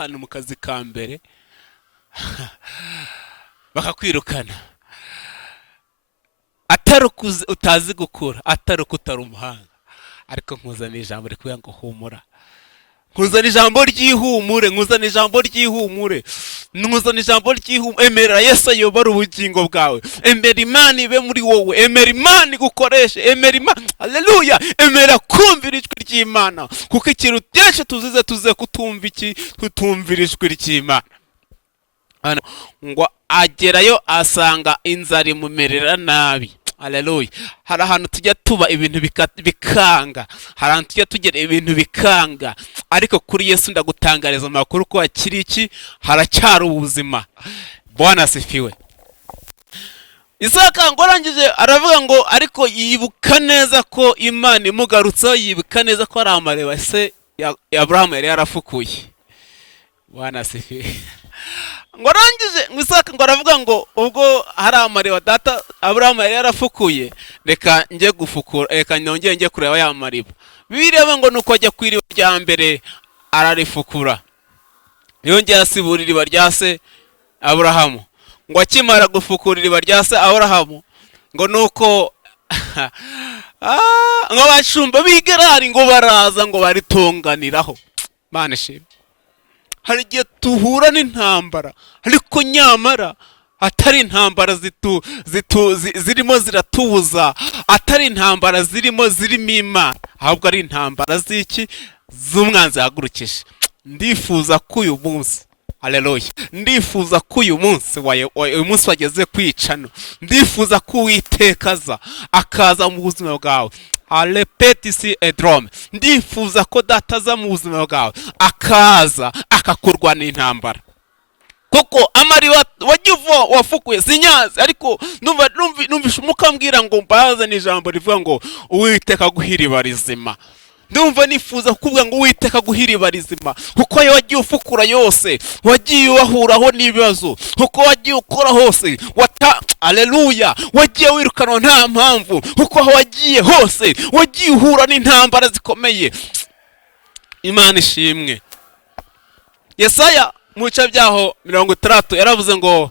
ahantu mu kazi ka mbere bakakwirukana atari utazi gukura, atari utari umuhanga, ariko nkuzana ijambo rikuvuga ngo humura, nkuzana ijambo ry'ihumure, nkuzana ijambo ry'ihumure, nkuzana ijambo ry'ihumure. Emera Yesu ayobora ubugingo bwawe, emera Imana ibe muri wowe, emera Imana igukoreshe, emera Imana, haleluya, emera kumvira ijwi ry'Imana, kuko ikintu cyose tuze kutumvira ijwi ry'Imana. Ngo agerayo asanga inzara imumerera nabi. Haleluya. Hari ahantu tujya tuba ibintu bikanga, hari ahantu tujya tugera ibintu bikanga, ariko kuri Yesu ndagutangariza amakuru ko akiri iki, haracyari ubuzima. Bwana asifiwe. Isaka ngo arangije aravuga ngo ariko yibuka neza ko Imana imugarutseho, yibuka neza ko ari amareba se Abrahamu yari yarafukuye. Bwana asifiwe. Ngo arangije ngo Isaka ngo aravuga ngo ubwo hari amareba data Abrahamu yari yarafukuye, reka njye gufukura, reka nongeye njye kureba ya mariba. Birebe ngo nuko ajya kwiriba rya mbere ararifukura, yongeye asibura iriba rya se Abrahamu. Ngo akimara gufukura iriba rya se Abrahamu, ngo nuko ngo bashumba b'igerari ngo baraza ngo baritonganiraho. Mana shimwe. Hari igihe tuhura n'intambara, ariko nyamara atari intambara zirimo ziratubuza, atari intambara zirimo Imana, ahubwo ari intambara z'iki, z'umwanzi yahagurukije. Ndifuza ko uyu munsi, haleluya, ndifuza ko uyu munsi wageze kwicano, ndifuza ko Uwiteka akaza mu buzima bwawe. Alepetisi edrome, ndifuza ko data aza mu buzima bwawe, akaza akakurwana intambara, kuko amariba wagiye wafukuye sinyazi, ariko numvisha umukambwira ngo mbazane ijambo rivuga ngo Uwiteka aguha iriba rizima. Ndumva nifuza kuvuga ngo Uwiteka aguha iriba rizima, kuko ayo wagiye ufukura yose, wagiye wahuraho n'ibibazo, kuko wagiye ukora hose haleluya, wagiye wirukanwa nta mpamvu, kuko aho wagiye hose wagiye uhura n'intambara zikomeye. Imana ishimwe. Yesaya mu bice byaho 30 yaravuze ngo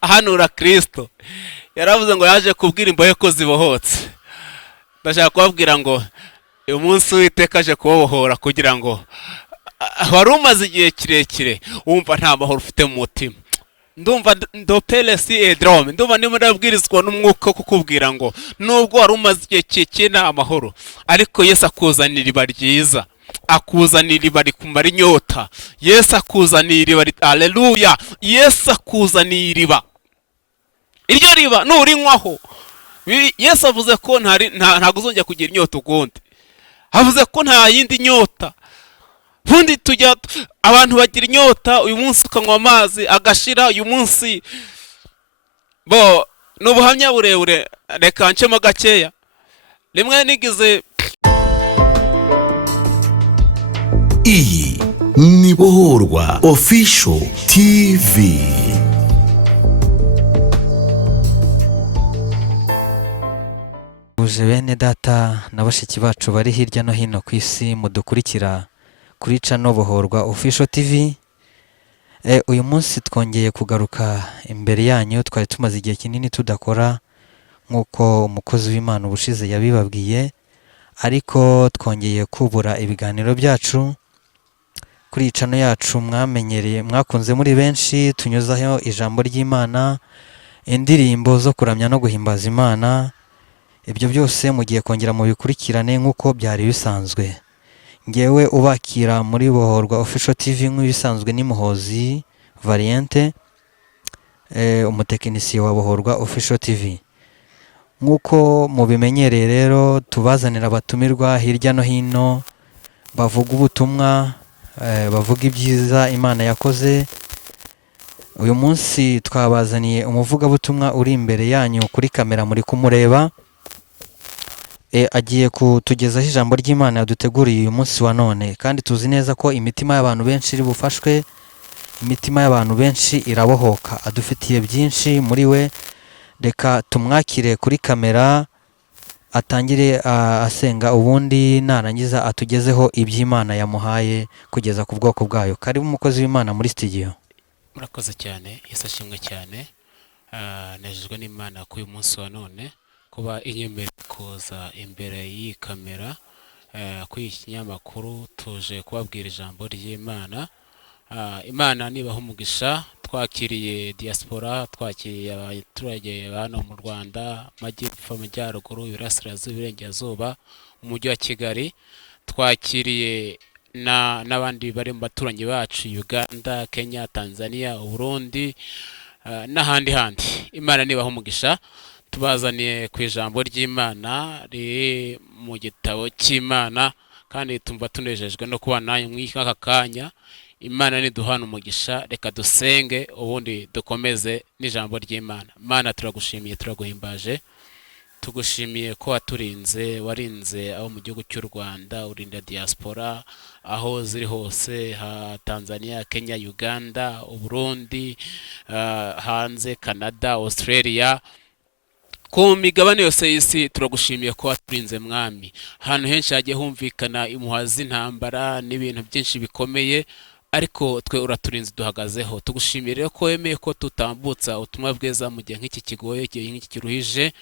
ahanura Kristo, yaravuze ngo yaje kubwira imbohe ko zibohotse. Ndashaka kubabwira ngo uyu munsi Uwiteka aje kubohora, kugira ngo wari umaze igihe kirekire wumva nta mahoro ufite mu mutima. Ndumva ndopelesi edrome, ndumva ndimo ndabwirizwa n'umwuka kukubwira ngo nubwo wari umaze igihe kirekire nta amahoro, ariko Yesu akuzanira iriba ryiza, akuzanira iriba rikumara inyota. Yesu akuzanira iriba, haleluya, Yesu akuzanira iriba. Iryo riba nurinywaho, Yesu avuze ko ntago uzongera kugira inyota ukundi, avuze ko nta yindi nyota. Bundi tujya abantu bagira inyota, uyu munsi ukanywa amazi agashira, uyu munsi bo n'ubuhamya burebure, reka ncemo gakeya. Rimwe nigize, iyi ni Bohorwa Official TV. Uje bene data na bashiki bacu bari hirya no hino ku isi mudukurikira kuri channel Bohorwa Official TV. Uyu munsi twongeye kugaruka imbere yanyu, twari tumaze igihe kinini tudakora nkuko umukozi w'Imana ubushize yabibabwiye, ariko twongeye kubura ibiganiro byacu kuri channel yacu mwamenyereye, mwakunze muri benshi. Tunyuzaho ijambo ry'Imana, indirimbo zo kuramya no guhimbaza Imana. Ibyo byose mugiye kongera mu bikurikirane nkuko byari bisanzwe. Ngewe ubakira muri Bohorwa Official TV nk'ibisanzwe ni Muhozi Variante, umutekinisiye wa Bohorwa Official TV. Nkuko mubimenyereye rero, tubazanira abatumirwa hirya no hino, bavuga ubutumwa, bavuga ibyiza Imana yakoze. Uyu munsi twabazaniye umuvugabutumwa uri imbere yanyu kuri kamera, muri kumureba. Agiye kutugezaho ijambo ry'Imana yaduteguriye uyu munsi wa none, kandi tuzi neza ko imitima y'abantu benshi iri bufashwe, imitima y'abantu benshi irabohoka. Adufitiye byinshi muri we, reka tumwakire kuri kamera atangire asenga, ubundi narangiza atugezeho iby'Imana yamuhaye kugeza ku bwoko bwayo. Karibu umukozi w'Imana muri studio. murakoze cyane, Yesu ashimwe cyane. Nejejwe n'Imana k'uyu munsi wa none kuba inyemerera kuza imbere y'iyi kamera, kuri iki kinyamakuru tuje kubabwira ijambo ry'Imana. Imana nibaha umugisha. Twakiriye diaspora, twakiriye abaturage hano mu Rwanda, Amajyepfo, Amajyaruguru, Iburasirazuba, Iburengerazuba, umujyi wa Kigali. Twakiriye n'abandi bari mu baturanyi bacu, Uganda, Kenya, Tanzania, Burundi, n'ahandi handi. Imana nibaha umugisha. Tubazaniye ku ijambo ry'Imana riri mu gitabo cy'Imana, kandi tumva tunejejwe no kuba nanyu muri aka kanya. Imana niduhana umugisha. Reka dusenge ubundi dukomeze n'ijambo ry'Imana. Imana turagushimiye, turaguhimbaje, tugushimiye ko waturinze, warinze abo mu gihugu cy'u Rwanda, urinda diaspora aho ziri hose, Tanzania, Kenya, Uganda, Burundi, hanze Canada, Australia, ku migabane yose y'isi. Turagushimiye ko waturinze mwami. Ahantu henshi hagiye humvikana impuha z'intambara n'ibintu byinshi bikomeye, ariko twe uraturinze, duhagazeho. Tugushimiye rero ko wemeye ko tutambutsa ubutumwa bwiza mu gihe nk'iki kigoye, igihe nk'iki kiruhije,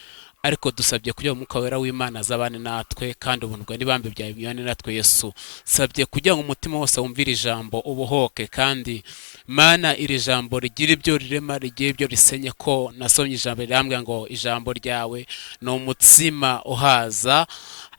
ariko dusabye kugira ngo umwuka wera w'Imana azabane natwe, kandi ubuntu bwawe n'ibambe byawe bibane natwe. Yesu, sabye kugira ngo umutima wose wumvire ijambo ubohoke, kandi Mana iri jambo rigira ibyo rirema, rigira ibyo risenye. Ko nasomye ijambo rirambwira ngo ijambo ryawe ni umutsima uhaza.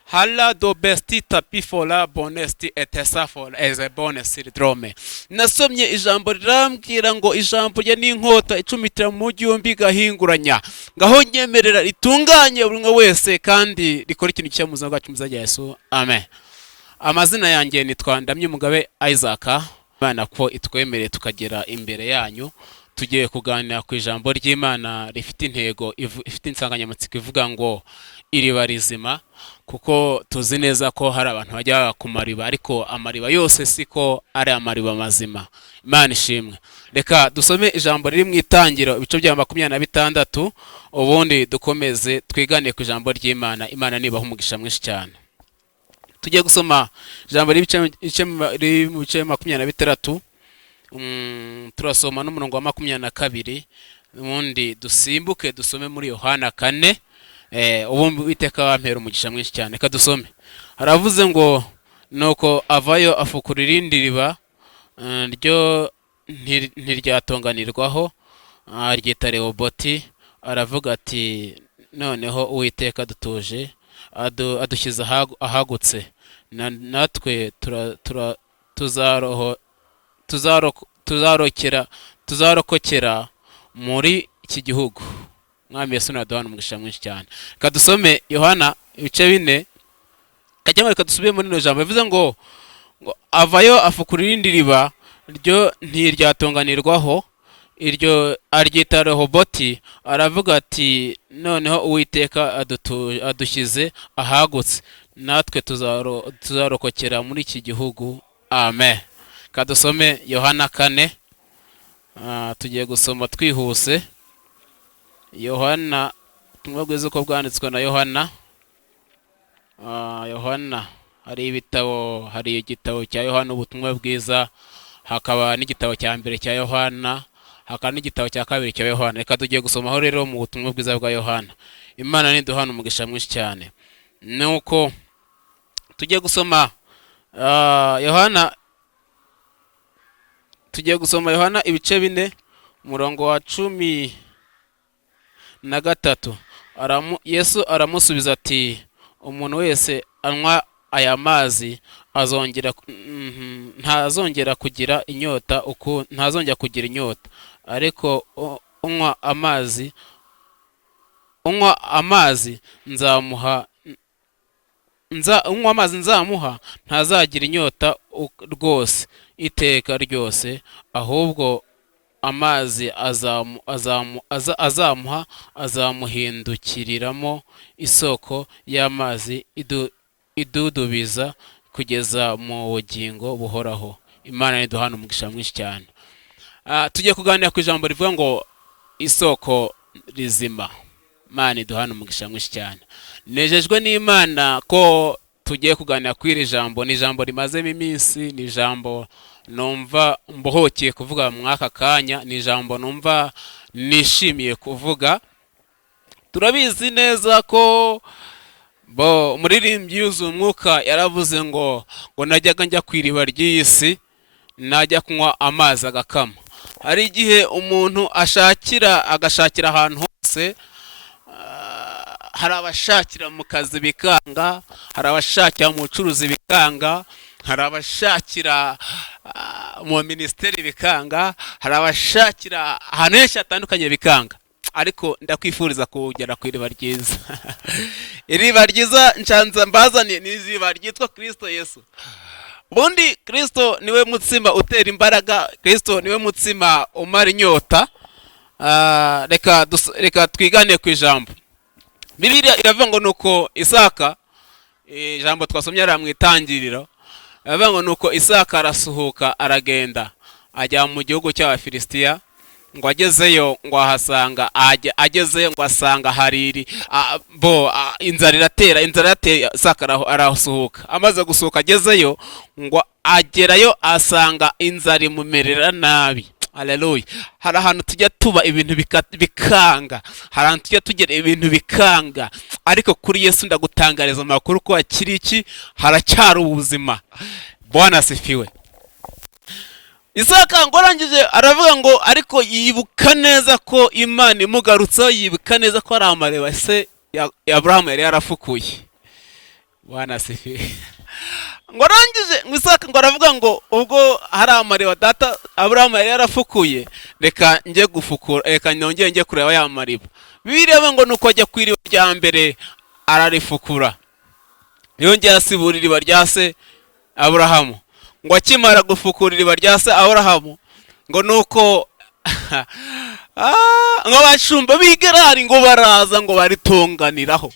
Hala do bestita pifola bonesti etesafol eze bone syndrome. Nasomye ijambo rirambwira ngo ijambo rye n'inkota icumitira mu byombi gahinguranya. Ngaho nyemerera ritunganye buri umwe wese, kandi rikora ikintu cyo mu buzima bwacu muzaje Yesu. Amen. Amazina yanjye nitwa Ndamyumugabe Isaac. Imana ko itwemereye tukagera imbere yanyu, tugiye kuganira ku ijambo ry'Imana rifite intego, ifite insanganyamatsiko ivuga ngo Iriba Rizima. Kuko tuzi neza ko hari abantu bajya ku mariba, ariko amariba yose siko ari amariba mazima. Imana ishimwe. Reka dusome ijambo riri mu Itangiriro ibice bya 26, ubundi dukomeze twigane ku ijambo ry'Imana. Imana nibaha umugisha mwinshi cyane. Tugiye gusoma ijambo riri mu bice 26, turasoma n'umurongo wa 22, ubundi dusimbuke dusome muri Yohana 4. Ubundi Uwiteka wampera umugisha mwinshi cyane. Reka dusome. Haravuze ngo nuko avayo afukura irindi riba, ryo ntiryatonganirwaho, ryita Rehoboti. Aravuga ati noneho Uwiteka dutuje, adushyize ahagutse, natwe tuzarokokera muri iki gihugu. Mwami Yesu naduhana umugisha mwinshi cyane. Reka dusome Yohana ibice 4. Reka dusubire muri ino jambo bivuze ngo avayo afukura irindi riba, ryo ntiryatonganirwaho, iryo aryita Rehoboti. Aravuga ati noneho Uwiteka adushyize ahagutse, natwe tuzarokokera muri iki gihugu. Amen. Reka dusome Yohana 4. Tugiye gusoma twihuse. Yohana, ubutumwa bwiza uko bwanditswe na Yohana. Yohana hari ibitabo, hari igitabo cya Yohana ubutumwa bwiza, hakaba n'igitabo cya mbere cya Yohana, hakaba n'igitabo cya kabiri cya Yohana. Reka tugiye gusomaho rero mu butumwa bwiza bwa Yohana. Imana niduhana umugisha mwinshi cyane. Nuko tugiye gusoma Yohana, tugiye gusoma Yohana ibice 4, umurongo wa 13. Yesu aramusubiza ati umuntu wese anywa aya mazi ntazongera kugira inyota, ntazongera kugira inyota, ariko unywa amazi nzamuha ntazagira inyota rwose iteka ryose, ahubwo amazi azamuha azamuhindukiriramo isoko y'amazi idudubiza kugeza mu bugingo buhoraho. Imana niduhana umugisha mwinshi cyane. Tugiye kuganira ku ijambo rivuga ngo isoko rizima. Imana niduhana umugisha mwinshi cyane. nejejwe n'Imana ko tugiye kuganira kuri iri jambo. Ni ijambo rimazemo iminsi, ni ijambo numva mbohokeye kuvuga mu aka kanya, ni ijambo numva nishimiye kuvuga. Turabizi neza ko umuririmbyi yuzuye umwuka yaravuze ngo najyaga njya ku iriba ry'iyi si najya kunywa amazi agakama. Hari igihe umuntu agashakira ahantu hose, hari abashakira mu kazi bikanga, hari abashakira mu bucuruzi bikanga, hari abashakira mu minisiteri bikanga, hari abashakira ahantu henshi hatandukanye bikanga. Ariko ndakwifuriza kugera ku iriba ryiza. Iriba ryiza nshanza mbazaniye ni iriba ryitwa Kristo Yesu. Ubundi Kristo niwe mutsima utera imbaraga, Kristo niwe mutsima umara inyota. Reka twigane ku ijambo. Bibiliya iravuga ngo nuko Isaka, ijambo twasomye ari mu itangiriro, iravuga ngo nuko Isaka arasuhuka aragenda ajya mu gihugu cy'Abafilisitiya, ngo agezeyo ngo ahasanga agezeyo ngo asanga hariri inzara iratera Isaka arasuhuka. Amaze gusuhuka agezeyo ngo agerayo asanga inzara imumerera nabi. Haleluya. Hari ahantu tujya tuba ibintu bikanga, hari ahantu tujya tugera ibintu bikanga, ariko kuri Yesu ndagutangariza amakuru ko akiri iki, haracyari ubuzima. Bwana asifiwe. Isaka ngo arangije aravuga ngo ariko yibuka neza ko Imana imugarutseho, yibuka neza ko ari amareba se Abrahamu yari yarafukuye. Bwana asifiwe. Ngo arangije ngo Isaka ngo aravuga ngo ubwo hari amareba data Abrahamu yari yarafukuye, reka njye gufukura, reka nongeye njye kureba ya mariba. Bibiliya ngo nuko ajya ku iriba rya mbere ararifukura, yongeye asibura iriba rya se Abrahamu. Ngo akimara gufukura iriba rya se Abrahamu, ngo nuko ngo abashumba b'Igerari ngo baraza ngo baritonganiraho.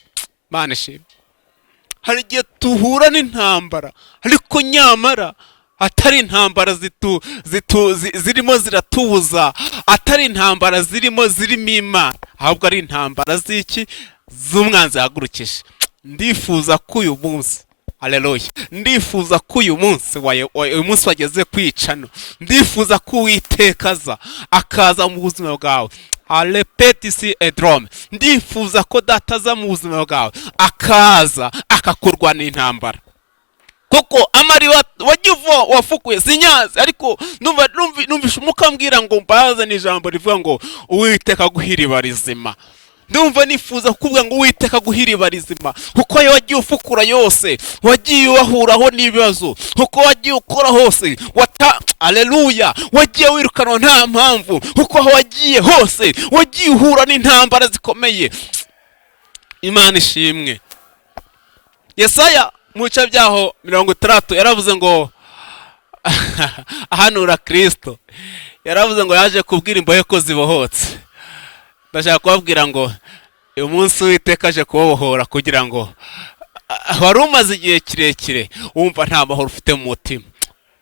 Mana ishimwe. Hari igihe tuhura n'intambara, ariko nyamara atari intambara zirimo ziratubuza, atari intambara zirimo Imana, ahubwo ari intambara z'iki, z'umwanzi yahagurukije. Ndifuza ko uyu munsi, haleluya, ndifuza ko uyu munsi wageze kwicano, ndifuza ko Uwiteka akaza mu buzima bwawe. Alepetisi edrome. Ndifuza ko data aza mu buzima bwawe akaza akakurwana intambara. Kuko amariba wagiye wafukuye sinyazi, ariko numvisha umukambwira ngo mbazane ijambo rivuga ngo Uwiteka guha iriba rizima. Ndumva nifuza kuvuga ngo Uwiteka guha iriba rizima, kuko wagiye ufukura yose, wagiye wahuraho n'ibibazo, kuko wagiye ukora hose haleluya, wagiye wirukanwa nta mpamvu, kuko wagiye hose wagiye uhura n'intambara zikomeye. Imana ishimwe. Yesaya mu bice byaho 60 yaravuze ngo ahanura Kristo, yaravuze ngo yaje kubwira imbohe ko zibohotse. Ndashaka kubabwira ngo uyu munsi Uwiteka aje kubohora, kugira ngo wari umaze igihe kirekire wumva nta mahoro ufite mu mutima.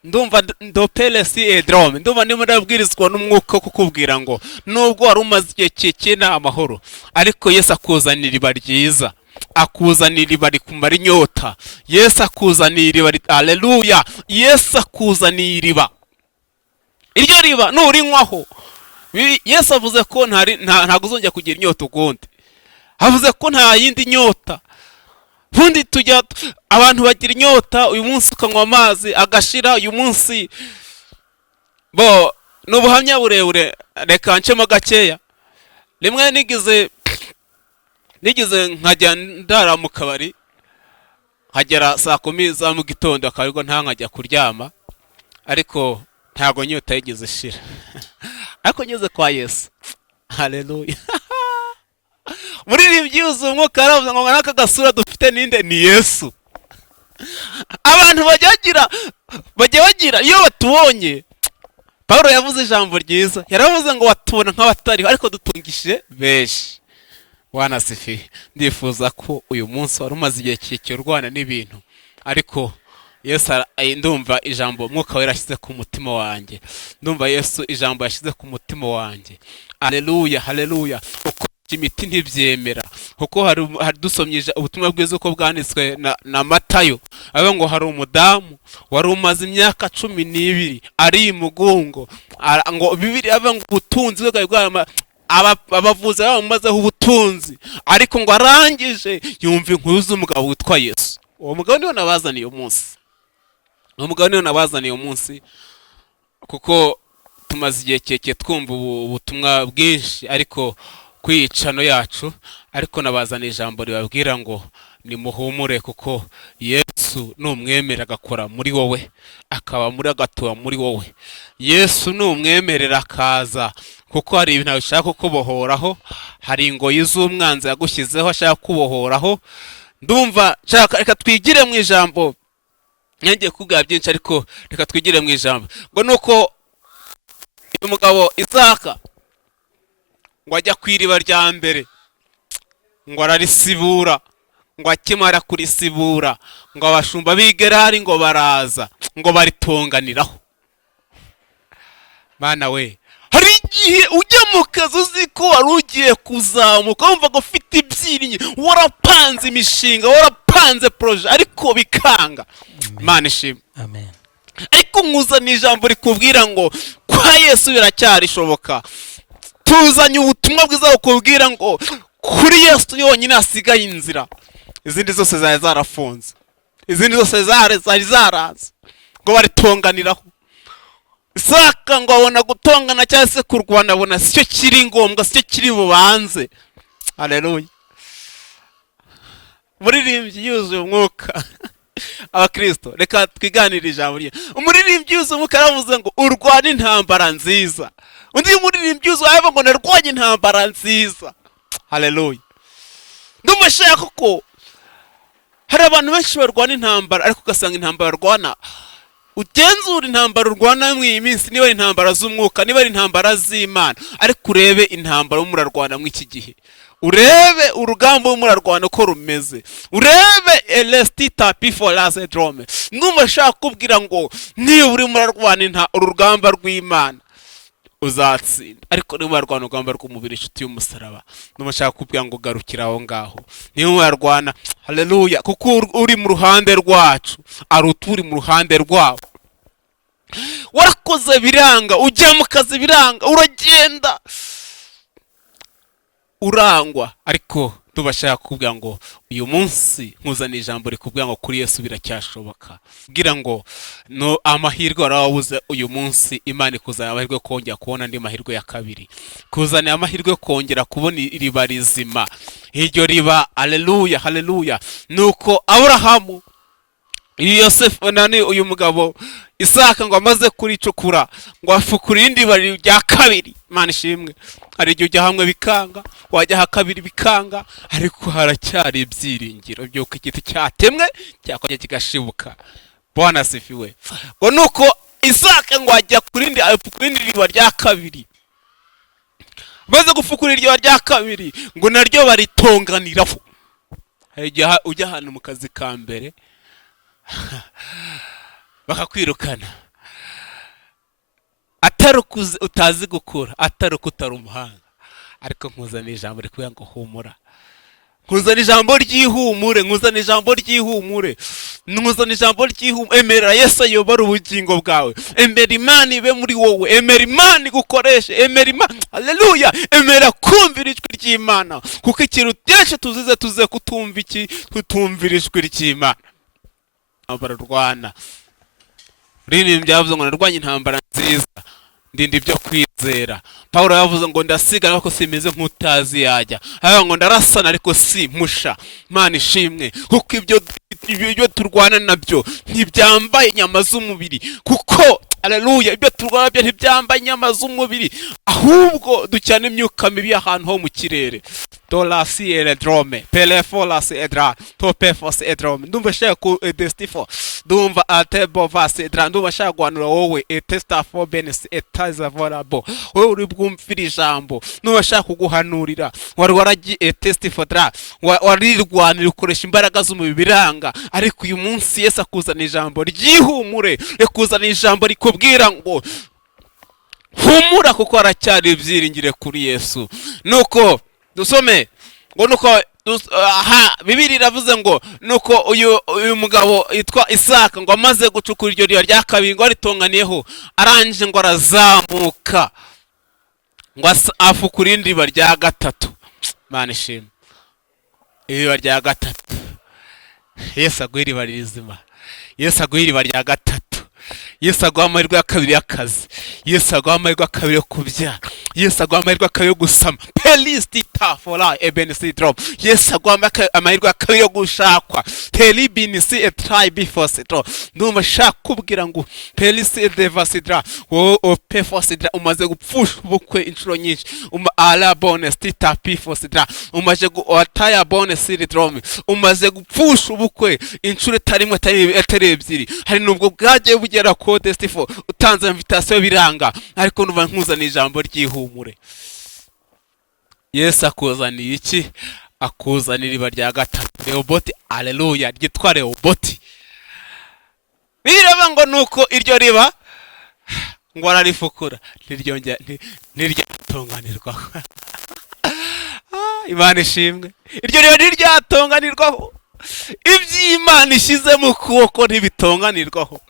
Ndumva ndopelesi edrome, ndumva ndimo ndabwirizwa n'umwuka kukubwira ngo nubwo wari umaze igihe kirekire nta mahoro, ariko Yesu akuzanira iriba ryiza, akuzanira iriba rikumara inyota. Yesu akuzanira iriba, haleluya, Yesu akuzanira iriba. Iryo riba nurinywaho, Yesu avuze ko ntago uzongera kugira inyota ukundi. Avuze ko nta yindi nyota. Bundi tujya abantu bagira inyota, uyu munsi ukanywa amazi agashira, uyu munsi n'ubuhamya burebure, reka ncemo gakeya. Rimwe nigize nkajya ndara mu kabari, nkagera saa 10 za mu gitondo, akabigo nkajya kuryama, ariko ntago nyota yigeze shira. Ariko ngeze kwa Yesu, haleluya. Muri ibi byuzuye umwuka aravuze ngo naka gasura dufite ninde? Ni Yesu. Abantu bajya bagira iyo batubonye, Paulo yavuze ijambo ryiza, yaravuze ngo watubona nk'abatariho ariko dutungishije benshi. Bwana asifiwe. Ndifuza ko uyu munsi wari umaze igihe kirekire urwana n'ibintu, ariko Yesu ndumva ijambo umwuka wera yashyize ku mutima wanjye, ndumva Yesu ijambo yashyize ku mutima wanjye. Haleluya, haleluya. Uko imiti ntibyemera, kuko hari dusomye ubutumwa bwiza uko bwanditswe na Matayo, aho ngo hari umudamu wari umaze imyaka 12 ari imugongo, ngo Bibiliya avuga ngo ubutunzi bwe bwa abavuzi bamazeho ubutunzi, ariko ngo arangije yumva inkuru z'umugabo witwa Yesu. Uwo mugabo niwe nabazaniye umunsi, kuko tumaze igihe kirekire twumva ubutumwa bwinshi ariko kwicano yacu, ariko nabazaniye ijambo ribabwira ngo nimuhumure, kuko Yesu numwemerera agakora muri wowe, akaba muri agatura muri wowe. Yesu numwemerera akaza, kuko hari ibintu ashaka kubohoraho, hari ingoyi z'umwanzi yagushyizeho ashaka kubohoraho. Ndumva reka twigire mu ijambo, nyangiye kubwira byinshi ariko reka twigire mu ijambo. Ngo nuko uyu mugabo Isaka ngo ajya kwiriba rya mbere, ngo ararisibura, ngo akimara kurisibura ngo abashumba b'Igerari ngo baraza ngo baritonganiraho. Mana we, hari igihe ujya mu kazi uzi ko wari ugiye kuzamuka, wumva ko ufite ibyiringiro, warapanze imishinga, warapanze proje, ariko bikanga. Mana ishimwe. Amen. Ariko nkuzana ijambo rikubwira ngo kwa Yesu biracyashoboka. Tuzanye ubutumwa bwiza bukubwira ngo kuri Yesu yonyine hasigaye inzira, izindi zose zari zarafunze, izindi zose zari zaraza ngo baritonganiraho. Isaka ngo abona gutongana cyangwa se kurwana, abona sicyo kiri ngombwa, sicyo kiri bubanze. Haleluya. Umuririmbyi yuzuye umwuka. Abakristo, reka twiganire ijambo rye. Umuririmbyi yuzuye umwuka yaravuze ngo urwana intambara nziza. Undi muririmbyi yuzuye avuga ngo narwanye intambara nziza. Haleluya. Ndumashaka ko hari abantu benshi barwana intambara, ariko ugasanga intambara barwana, ugenzura intambara urwana mu iyi minsi, niba ari intambara z'umwuka, niba ari intambara z'Imana, ariko urebe intambara murarwana mu iki gihe, urebe urugamba murarwana uko rumeze, urebe elestita pifolase drome. Ndumashaka kubwira ngo niba uri murarwana urugamba rw'Imana uzatsinda, ariko niba warwana urugamba rw'umubiri inshuti y'umusaraba, ndumashaka kubwira ngo garukira aho ngaho. Niba warwana, haleluya, kuko uri mu ruhande rwacu aruta uri mu ruhande rwabo. Warakoze biranga, ujya mu kazi biranga, uragenda urangwa, ariko tubashaka kubwira ngo uyu munsi nkuzana ijambo rikubwira ngo kuri Yesu biracyashoboka. Bwira ngo no amahirwe warabuze uyu munsi, Imana ikuzana amahirwe kongera kubona andi mahirwe ya kabiri, kuzana amahirwe kongera kubona iriba rizima. Iryo riba, haleluya, haleluya, nuko Aburahamu, Yosefu nani uyu mugabo Isaka ngo amaze kuricukura, ngo afukura irindi riba rya kabiri. Imana ishimwe. Hari igihe ujya hamwe bikanga, wajya ha kabiri bikanga, ariko haracyari ibyiringiro by'uko igiti cyatemwe cyakongera kigashibuka. Bwana asifiwe. Ngo nuko Isaka ngo ajya kurindi riba rya kabiri, maze gufukura iryo rya kabiri ngo naryo baritonganiraho. Hari igihe ujya ahantu mu kazi ka mbere bakakwirukana, atari utazi gukura, atari utari umuhanga, ariko nkuzana ijambo rikubwira ngo humura, nkuzana ijambo ry'ihumure, nkuzana ijambo ry'ihumure, nkuzana ijambo ry'ihumure. Emera Yesu ayobora ubugingo bwawe, emera Imana ibe muri wowe, emera Imana igukoreshe, emera Imana, haleluya, emera kumvira ijwi ry'Imana, kuko ikintu cyose tuze kutumva kutumvira ijwi ry'Imana. Bararwana. Ririmbyi yavuze ngo narwanye intambara nziza, ndindi byo kwizera. Paulo yavuze ngo ndasigara ko simeze nk'utazi yajya, aho ngo ndarasana ariko si musha. Imana ishimwe, kuko ibyo turwana nabyo ntibyambaye inyama z'umubiri, kuko haleluya, ibyo turwana byo ntibyambaye inyama z'umubiri, ahubwo ducyana imyuka mibi ahantu ho mu kirere. Dolasi eledrome pelefolasi edra topefos edrome. Ndumva shaka ku destifo, ndumva atebo vasi edra, ndumva shaka gwanura wowe etesta for benes etaza volabo, wowe uri bwumvira ijambo, ndumva shaka kuguhanurira, wari waragi etestifo dra, warirwanira ukoresha imbaraga z'umubiri biranga, ariko uyu munsi Yesu akuzana ijambo ryihumure, ekuzana ijambo rikubwira ngo humura, kuko aracyari ibyiringire kuri Yesu. Nuko dusome ngo nuko Bibiri iravuze ngo nuko uyu mugabo yitwa Isaka ngo amaze gucukura iryo riba rya kabiri ngo aritonganiyeho, arangije ngo arazamuka ngo afukura irindi riba rya gatatu. Mana ishimwe, iriba rya gatatu. Yesu aguha iriba rizima, Yesu aguha iriba rya gatatu, Yesu aguha amahirwe ya kabiri y'akazi, Yesu aguha amahirwe ya kabiri yo kubyara, Yesu aguha amahirwe ya kabiri yo gusama, pelistita fora ebensidrom, Yesu aguha amahirwe ya kabiri yo gushakwa, telibinisi etribe fosidro. Ndumva shaka kubwira ngo pelisi devasidra wo opefosidra, umaze gupfusha ubukwe inshuro nyinshi, ala bonestita pifosidra, umaze guataya bonesidrom, umaze gupfusha ubukwe inshuro tarimwe atari ebyiri. Hari nubwo bwagiye bugera ko testifo utanze invitation biranga, ariko nuva nkuzana ijambo ry'ihumure. Yesu akuzaniye iki? Akuzanira iriba rya gatatu, Rehoboti. Haleluya, ryitwa Rehoboti. Biraba ngo nuko iryo riba ngo ararifukura, niryatonganirwaho. Imana ishimwe, iryo riba niryatonganirwaho. Iby'Imana ishyize mu kuboko ntibitonganirwaho.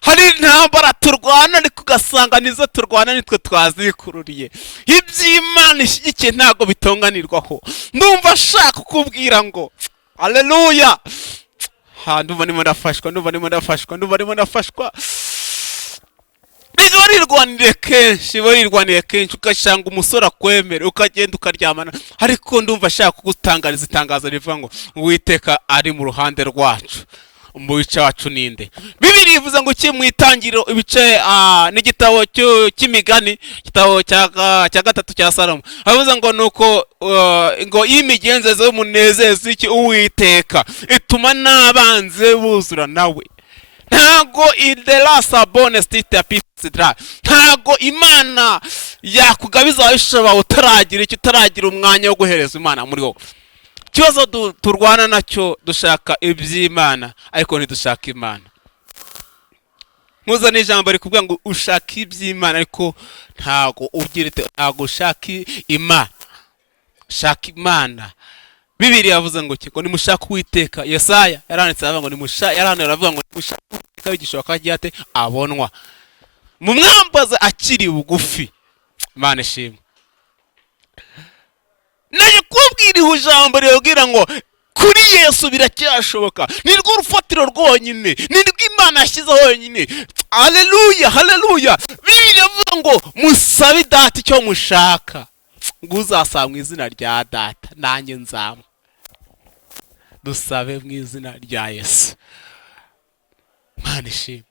Hari intambara turwana ariko ugasanga nizo turwana nitwe twazikururiye. Iby'Imana ishyigikiye ntabwo bitonganirwaho. Ndumva ashaka kukubwira ngo haleluya, ndumva ndimo ndafashwa. Warirwaniye kenshi ugashanga umusore akwemere, ukagenda ukaryamana, ariko ndumva ashaka kugutangariza itangazo rivuga ngo Uwiteka ari mu ruhande rwacu, mu bice wacu ninde. Bibiri ivuze ngo mu itangiriro ibice n'igitabo cy'imigani, igitabo cya gatatu cya Salomo, avuze ngo nuko ngo imigenzereze y'umunezezi iki Uwiteka ituma n'abanze buzura nawe. Ntago idelasa bonestita pisidra, ntago Imana yakugabiza abishaba utaragira icyo, utaragira umwanya wo guhereza Imana muri wowe. Ikibazo turwana nacyo, dushaka iby'Imana ariko ntidushaka Imana. Muzana ijambo rikubwira ngo ushaka iby'Imana ariko ntago ushaka Imana. Shaka Imana. Bibiri yavuze ngo kiko nimushaka Uwiteka. Yesaya yaranditse avuga ngo aravuga ngo nimushaka Uwiteka bigishoboka cyate abonwa, mumwambaza akiri bugufi. Imana ishimwe. Naje kubwira ijambo ribwira ngo kuri Yesu biracyashoboka, nirwo urufatiro rwonyine, nirwo Imana yashyizeho yonyine. Haleluya, haleluya. Bibiri yavuga ngo musabe data icyo mushaka, ngo uzasaba mu izina rya data nanjye nzamu. Dusabe mu izina rya Yesu. Imana ishimwe.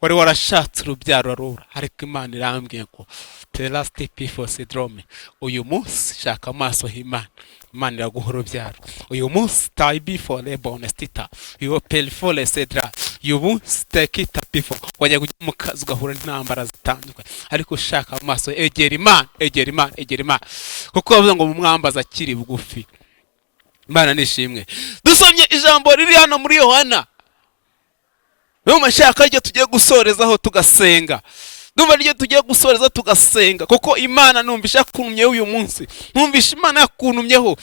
Wari warashatse urubyaro rura, ariko Imana irambwiye ngo telasti pifo syndrome, uyu munsi shaka amaso h'Imana, Imana iraguha urubyaro. Uyu munsi taibi for lebonestita, yo pelfole cedra, uyu munsi tekita pifo, wajya kujya mu kazi ugahura n'intambara zitandukanye, ariko shaka amaso, egera Imana, kuko bavuga ngo mumwambaza akiri bugufi. Imana nishimwe. Dusomye ijambo riri hano muri Yohana. Numva shaka ryo tugiye gusorezaho tugasenga. Kuko Imana numvisha kunumyeho uyu munsi. Numvisha Imana yakunumyeho.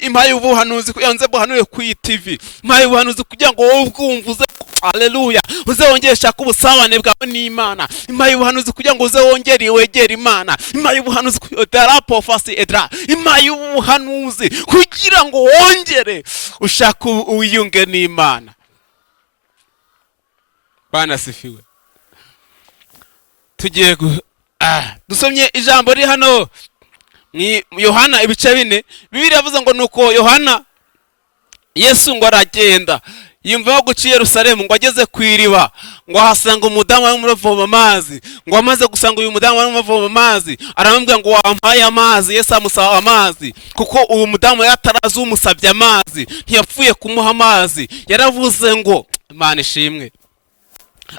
Impaye ubuhanuzi yanze buhanuye ku TV. Impaye ubuhanuzi kugira ngo wowe ubwumvuze. Haleluya. Uze wongesha ku busabane bwawe n'Imana. Impaye ubuhanuzi kugira ngo uze wegere Imana. Impaye ubuhanuzi darapo fasi edra. Impaye ubuhanuzi kugira ngo wongere ushaka uwiyunge n'Imana. Bana sifiwe. Tugiye dusomye ijambo riri hano ni Yohana ibice 4. Bibiri yavuze ngo nuko Yohana Yesu ngo aragenda yumva guciye Yerusalemu, ngo ageze Kwiriba, ngo hasanga umudamu ari muravoma amazi, ngo amaze gusanga uyu mudamu ari muravoma amazi, aramubwira ngo wampaye amazi. Yesu amusaba amazi kuko uwo mudamu yatarazi umusabye amazi, ntiyapfuye kumuha amazi. Yaravuze ngo Imana ishimwe,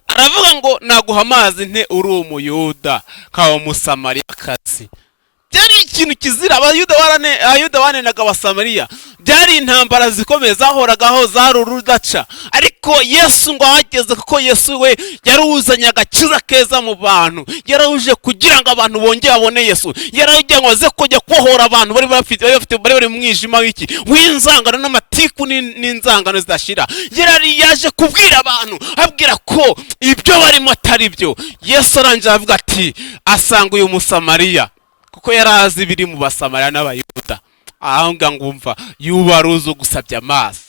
aravuga ngo naguha amazi nte uri umuyuda kawo musamariyakazi. byari ikintu kizira. Abayuda banenaga abasamariya, byari intambara zikomeye zahoragaho za rudaca. Ariko Yesu ngo ahageze, kuko Yesu we yaruzanye agakiza keza mu bantu, yaruje kugira ngo abantu bongere babone Yesu, yaruje ngo aze kujya kubohora abantu bari mu mwijima w'iki w'inzangano n'amatiku n'inzangano zidashira. Yaje kubwira abantu, abwira ko ibyo barimo atari byo. Yesu arangije avuga ati asanga uyu musamariya, kuko yarazi biri mu basamariya n'abayuda, ahanga ngumva yubaruzo gusabya amazi.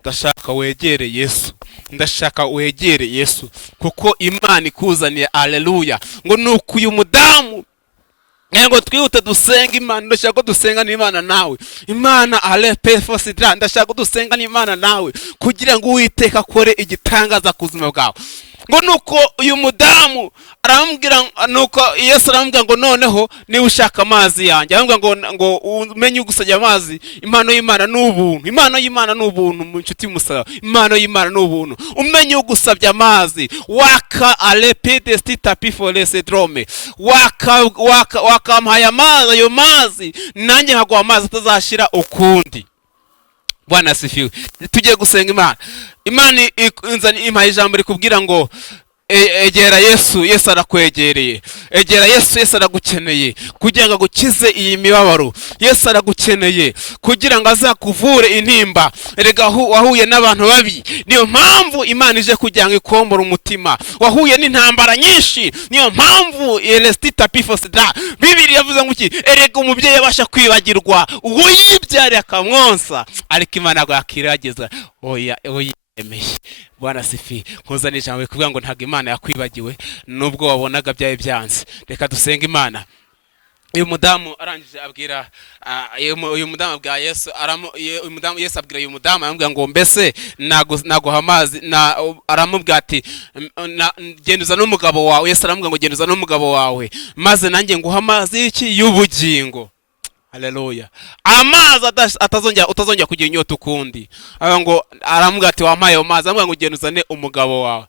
Ndashaka wegere Yesu, ndashaka wegere Yesu, kuko Imana ikuzaniye. Haleluya. Ngo nuko uyu mudamu, ngo twihute dusenga Imana. Ndashaka ko dusenga n'Imana nawe. Imana alepefosidra, ndashaka ko dusenga n'Imana nawe kugira ngo Uwiteka akore igitangaza ku buzima bwawe. Ngo nuko uyu mudamu arambwira, nuko Yesu arambwira ngo noneho niba ushaka amazi yanjye, arambwira ngo umenye ugusajya amazi. Impano y'Imana n'ubuntu, impano y'Imana n'ubuntu mu nshuti y'umusaraba. Impano y'Imana n'ubuntu, umenye ugusabya amazi. Waka alepede stita pifole syndrome, wakampaye amazi, ayo mazi nanjye nkaguha amazi atazashira ukundi. Bwana asifiwe. Tugiye gusenga Imana. Imana impaye ijambo rikubwira ngo egera Yesu. Yesu arakwegereye. Egera Yesu. Yesu aragukeneye kugira ngo agukize iyi mibabaro. Yesu aragukeneye kugira ngo azakuvure intimba. Erega wahuye n'abantu babi, niyo mpamvu Imana ije kugira ngo ikombore umutima. Wahuye n'intambara nyinshi, niyo mpamvu elestita pifosida. Bibiliya yavuze ngo iki? Erega umubyeyi abasha kwibagirwa uwo yibyariye akamwonsa, ariko Imana ntabwo yakirageza. Oya emeye. Bwana sifi. Nkuzana ijambo kuvuga ngo ntabwo Imana yakwibagiwe nubwo wabonaga byaye byanze. Reka dusenga Imana. Uyu mudamu arangije abwira uyu mudamu bwa Yesu, uyu mudamu Yesu abwira uyu mudamu, arambwira ngo mbese naguha amazi. Aramubwira ati genduza n'umugabo wawe. Yesu arambwira ngo genduza n'umugabo wawe, maze nanjye nguha amazi y'iki? Y'ubugingo. Haleluya. Amazi utazongera kugira inyota ukundi. Ngo aramubwira ati wampaye amazi, arambwira ngo genda uzane umugabo wawe.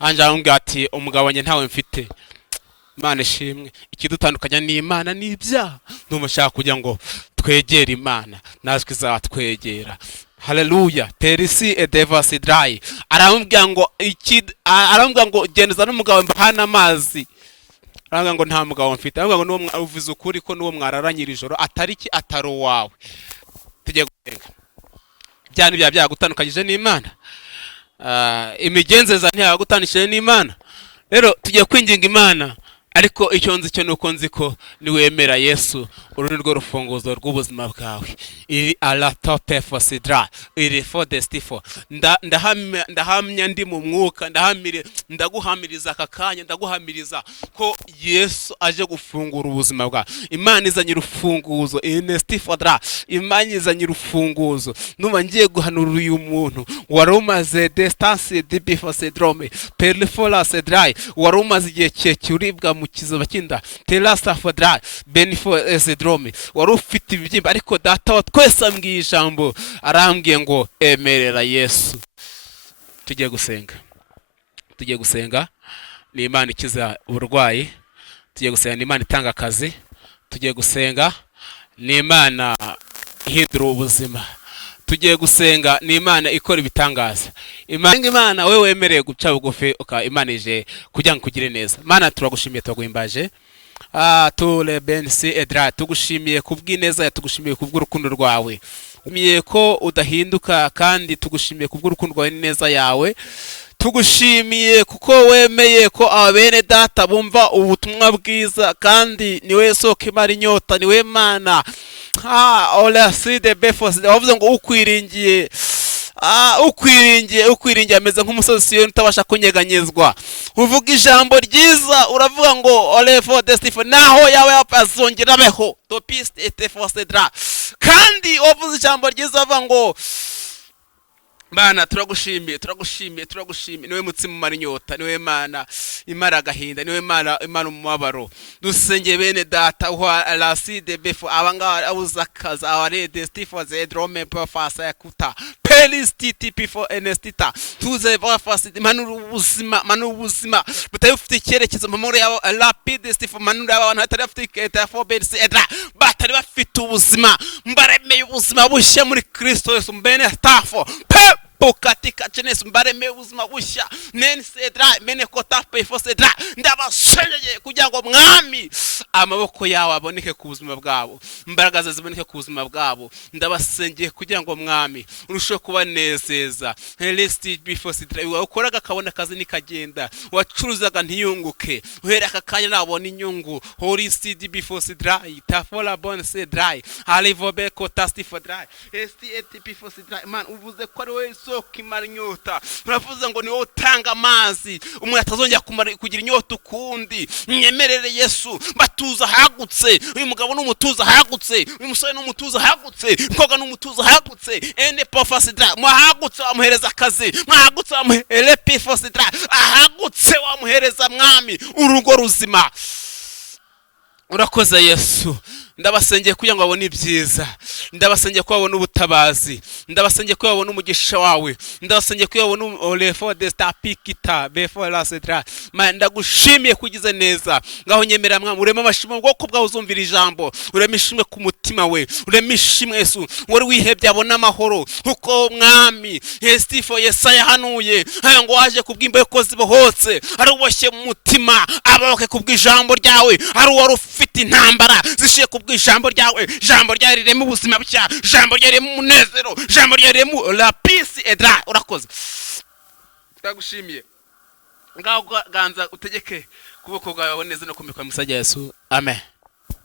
Anje arambwira ati umugabo wanjye ntawe mfite. Imana ishimwe. Ikidutandukanya n'Imana ni ibyaha. Ndumushaka kugira ngo twegere Imana, natwe izatwegera. Haleluya. Perisi edevasidrai. Arambwira ngo genda uzane umugabo mbahana amazi. Arambwira ngo nta mugabo mfite. Arambwira ngo n'uwo uvuze ukuri ko n'uwo mwararanyira ijoro atariki ataro wawe. Tugiye gusenga. Byane byagutandukanyije n'Imana. Imigenzeza ntiyagutandukanyije n'Imana. Rero tugiye kwinginga Imana, ariko icyo nzi cyo nuko nzi ko niwemera Yesu, uru ni rwo rufunguzo rw'ubuzima bwawe. Iri alatope fosidra, iri fodestifo. Ndahamya ndi mu mwuka, ndaguhamiriza aka kanya, ndaguhamiriza ko Yesu aje gufungura ubuzima bwawe. Imana izanye urufunguzo, inestifodra. Imana izanye urufunguzo. Numa ngiye guhanura uyu muntu wari umaze distance dibifosidrome, perifola sedrai, wari umaze igihe cyuribwa mu kiziba cy'inda, terasa fodra, benifo syndrome, wari ufite ibibyimba. Ariko data wa twese ambwiye ijambo, arambwiye ngo emerera Yesu. Tugiye gusenga. Ni Imana ikiza uburwayi. Tugiye gusenga. Ni Imana itanga akazi. Tugiye gusenga. Ni Imana ihindura ubuzima. Tugiye gusenga. Ni Imana ikora ibitangaza. Imana wewe wemereye guca bugufi, Imana ije kugira ngo kugire neza. Mana turagushimiye, turaguhimbaje. Tule bensi edra, tugushimiye kubw'ineza, tugushimiye kubw'urukundo rwawe. Umiye ko udahinduka, kandi tugushimiye kubw'urukundo rwawe n'ineza yawe. Tugushimiye kuko wemeye ko abene data bumva ubutumwa bwiza, kandi niwe soko imara inyota, niwe Mana. Ola side befos, wavuze ngo ukwiringiye ameze nk'umusozi Siyoni utabasha kunyeganyezwa. Uvuga ijambo ryiza, uravuga ngo olefo destifo, naho yawe apazongera beho topiste etefosdra. Kandi wavuze ijambo ryiza, uvuga ngo Mana turagushimiye. Niwe mutsima umara inyota, niwe Mana imara agahinda, niwe Mana imana umubabaro. Dusengeye bene data uha laside befo, abanga abuzakaza abarede stifo zedrome pafasa yakuta helistiti for enestita tuze bafasi manuru ubuzima butayufite icyerekezo mamoro yabo rapidest for manuru abantu hatari bafite for bensi edra batari bafite ubuzima mbaremeye ubuzima bushya muri Kristo Yesu mbene tafo pokatika chenes mbaremeye ubuzima bushya nensedra mene kotape fosedra ndabashenye kugira ngo mwami amaboko yawe aboneke ku buzima bwabo imbaraga ze ziboneke ku buzima bwabo ndabasengeye kugira ngo mwami urusheho kubanezeza helesti before sidra ukoraga kabona kazi nikagenda wacuruzaga ntiyunguke uhera akakanya nabona inyungu holy cd before sidra tafola bon sidra alivobe kotasti for dry st before sidra man uvuze ko ari we soko imara inyota uravuze ngo niwe utanga amazi umuntu atazongera kugira inyota ukundi nyemerere Yesu batuza hagutse uyu mugabo n'umutuza hagutse uyu musore n'umutuza hagutse koga n'umutuza hagutse ene pofasidra mwahagutse wamuhereza akazi mwahagutse wamuhere pifosidra ahagutse wamuhereza mwami urugo ruzima urakoze Yesu ndabasengeye kugira ngo babone ibyiza ndabasengeye ko babone ubutabazi ndabasengeye ko babone umugisha wawe ndabasengeye ko babone olefo de stapikita before la cetra ndagushimiye kugize neza ngaho nyemera mwami urema amashimwe bwoko bwawe uzumvira ijambo urema ishimwe ku mutima we urema ishimwe Yesu wari wihebye abona amahoro uko mwami Yestifo Yesaya hanuye ngo waje kubwimba ko zibohotse ari uboshye mu mutima ababoke kubwijambo ryawe ari wari ufite intambara zishiye ijambo ryawe jambo rya riremo ubuzima bushya jambo rya riremo umunezero jambo rya riremo la peace edra urakoze ndagushimiye ngaho ganza utegeke kuboko bwawe neza no kumikwa musajya Yesu amen.